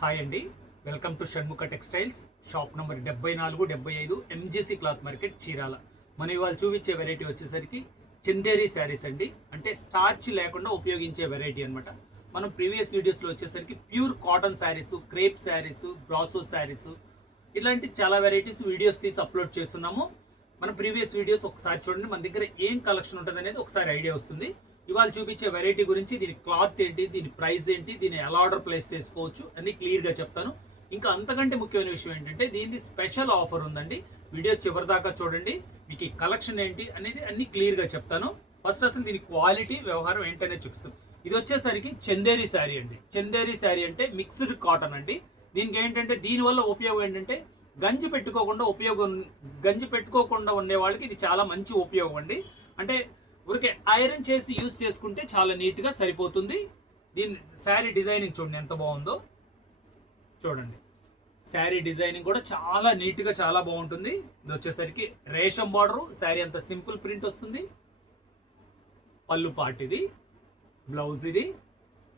Hi అండి, welcome to Shanmukha textiles. Shop number 74-75 MGC cloth market, Chirala. మనం ఇవాళ చూపించే వెరైటీ వచ్చేసరికి చందేరి శారీస్ అండి. అంటే స్టార్చ్ లేకుండా ఉపయోగించే వెరైటీ అనమాట. మనం ప్రీవియస్ వీడియోస్లో వచ్చేసరికి pure cotton saris, crepe saris, brasso saris, ఇలాంటి చాలా వెరైటీస్ వీడియోస్ తీసి అప్లోడ్ చేస్తున్నాము. మన ప్రీవియస్ వీడియోస్ ఒకసారి చూడండి, మన దగ్గర ఏం కలెక్షన్ ఉంటుంది అనేది ఒకసారి ఐడియా వస్తుంది. ఇవాళ చూపించే వెరైటీ గురించి, దీని క్లాత్ ఏంటి, దీని ప్రైస్ ఏంటి, దీన్ని ఎలా ఆర్డర్ ప్లేస్ చేసుకోవచ్చు అని క్లియర్గా చెప్తాను. ఇంకా అంతకంటే ముఖ్యమైన విషయం ఏంటంటే దీనికి స్పెషల్ ఆఫర్ ఉందండి. వీడియో చివరి దాకా చూడండి, మీకు ఈ కలెక్షన్ ఏంటి అనేది అన్ని క్లియర్గా చెప్తాను. ఫస్ట్ అసలు దీని క్వాలిటీ, వ్యవహారం ఏంటనేది చూపిస్తాను. ఇది వచ్చేసరికి చందేరి శారీ అండి. చందేరి శారీ అంటే మిక్స్డ్ కాటన్ అండి. దీనికి ఏంటంటే దీనివల్ల ఉపయోగం ఏంటంటే గంజి పెట్టుకోకుండా ఉండే వాళ్ళకి ఇది చాలా మంచి ఉపయోగం అండి. అంటే ఊరికే ఐరన్ చేసి యూజ్ చేసుకుంటే చాలా నీట్గా సరిపోతుంది. దీని శారీ డిజైనింగ్ చూడండి ఎంత బాగుందో. చూడండి, శారీ డిజైనింగ్ కూడా చాలా నీట్గా చాలా బాగుంటుంది. ఇది వచ్చేసరికి రేషం బార్డరు, శారీ అంత సింపుల్ ప్రింట్ వస్తుంది. పళ్ళు పార్ట్ ఇది, బ్లౌజ్ ఇది.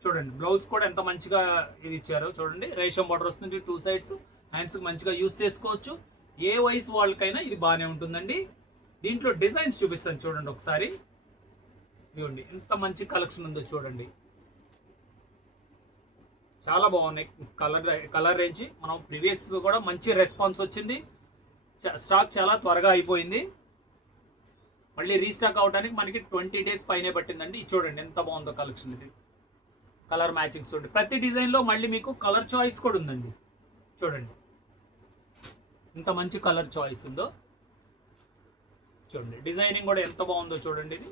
చూడండి, బ్లౌజ్ కూడా ఎంత మంచిగా ఇది ఇచ్చారో చూడండి. రేషం బార్డర్ వస్తుంది, 2 సైడ్స్. హ్యాండ్స్కి మంచిగా యూజ్ చేసుకోవచ్చు. ఏ వయసు వాళ్ళకైనా ఇది బాగానే ఉంటుందండి. దీంట్లో డిజైన్స్ చూపిస్తాను చూడండి ఒకసారి. ఇదిగోండి ఎంత మంచి కలెక్షన్ ఉందో చూడండి, చాలా బాగున్నాయి. కలర్ రేంజ్ మనం ప్రీవియస్ కూడా మంచి రెస్పాన్స్ వచ్చింది. స్టాక్ చాలా త్వరగా అయిపోయింది. మళ్ళీ రీస్టాక్ అవడానికి మనకి 20 days పైనే పట్టిందండి. చూడండి ఎంత బాగుందో కలెక్షన్. ఇది కలర్ మ్యాచింగ్స్ చూడండి. ప్రతి డిజైన్లో మళ్ళీ మీకు కలర్ చాయిస్ కూడా ఉందండి. చూడండి ఎంత మంచి కలర్ చాయిస్ ఉందో. చూడండి డిజైనింగ్ కూడా ఎంత బాగుందో చూడండి. ఇది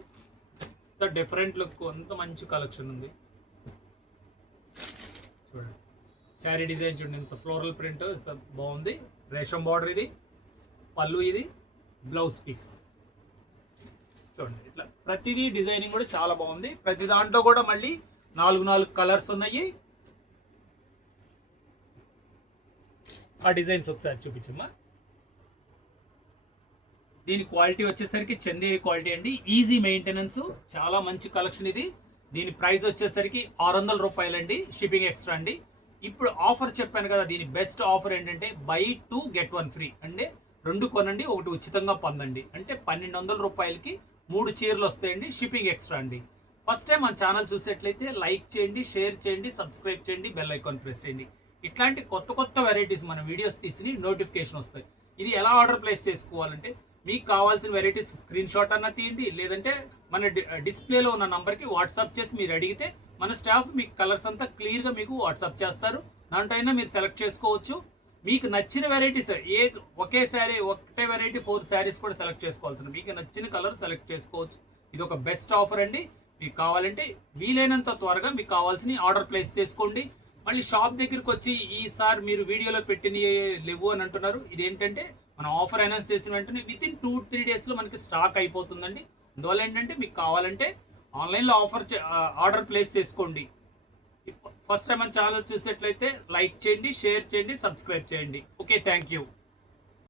ఎంత డిఫరెంట్ లుక్, ఎంత మంచి కలెక్షన్ ఉంది. చూడండి శారీ డిజైన్ చూడండి, ఎంత ఫ్లోరల్ ప్రింట్ బాగుంది. రేషం బార్డర్ ఇది, పళ్ళు ఇది, బ్లౌజ్ పీస్. చూడండి ఇట్లా ప్రతిదీ డిజైనింగ్ కూడా చాలా బాగుంది. ప్రతి దాంట్లో కూడా మళ్ళీ 4 కలర్స్ ఉన్నాయి. ఆ డిజైన్స్ ఒకసారి చూపించమ్మా. దీని క్వాలిటీ వచ్చేసరికి చందేరి క్వాలిటీ అండి. ఈజీ మెయింటెనెన్స్, చాలా మంచి కలెక్షన్ ఇది. దీని ప్రైస్ వచ్చేసరికి 600 రూపాయలండి, షిప్పింగ్ ఎక్స్ట్రా అండి. ఇప్పుడు ఆఫర్ చెప్పాను కదా, దీని బెస్ట్ ఆఫర్ ఏంటంటే buy 2 get 1 ఫ్రీ. అంటే 2 కొనండి, 1 ఉచితంగా పొందండి. అంటే 1200 రూపాయలకి 3 చీరలు వస్తాయండి, షిప్పింగ్ ఎక్స్ట్రా అండి. ఫస్ట్ టైం మన ఛానల్ చూసేట్లయితే లైక్ చేయండి, షేర్ చేయండి, సబ్స్క్రైబ్ చేయండి, బెల్ ఐకాన్ ప్రెస్ చేయండి. ఇట్లాంటి కొత్త వెరైటీస్ మన వీడియోస్ తీసి నోటిఫికేషన్ వస్తాయి. ఇది ఎలా ఆర్డర్ ప్లేస్ చేసుకోవాలంటే, మీకు కావాల్సిన వెరైటీస్ స్క్రీన్ షాట్ అన్న తీయండి, లేదంటే మన డిస్ప్లేలో ఉన్న నంబర్కి వాట్సాప్ చేసి మీరు అడిగితే మన స్టాఫ్ మీకు కలర్స్ అంతా క్లియర్గా మీకు వాట్సాప్ చేస్తారు. దాంట్లో అయినా మీరు సెలెక్ట్ చేసుకోవచ్చు. మీకు నచ్చిన వెరైటీస్ ఒకటే వెరైటీ 4 శారీస్ కూడా సెలెక్ట్ చేసుకోవాల్సిన, మీకు నచ్చిన కలర్ సెలెక్ట్ చేసుకోవచ్చు. ఇది ఒక బెస్ట్ ఆఫర్ అండి. మీకు కావాలంటే వీలైనంత త్వరగా మీకు కావాల్సిన ఆర్డర్ ప్లేస్ చేసుకోండి. మళ్ళీ షాప్ దగ్గరికి వచ్చి ఈసారి మీరు వీడియోలో పెట్టిన లేవు అని అంటున్నారు. ఇదేంటంటే మనం ఆఫర్ అనౌన్స్ చేసిన వెంటనే వితిన్ 2-3 డేస్లో మనకి స్టాక్ అయిపోతుందండి. అందువల్ల ఏంటంటే మీకు కావాలంటే ఆన్లైన్లో ఆర్డర్ ప్లేస్ చేసుకోండి. ఫస్ట్ టైం మన ఛానల్ చూసేట్లయితే లైక్ చేయండి, షేర్ చేయండి, సబ్స్క్రైబ్ చేయండి. Okay, thank you.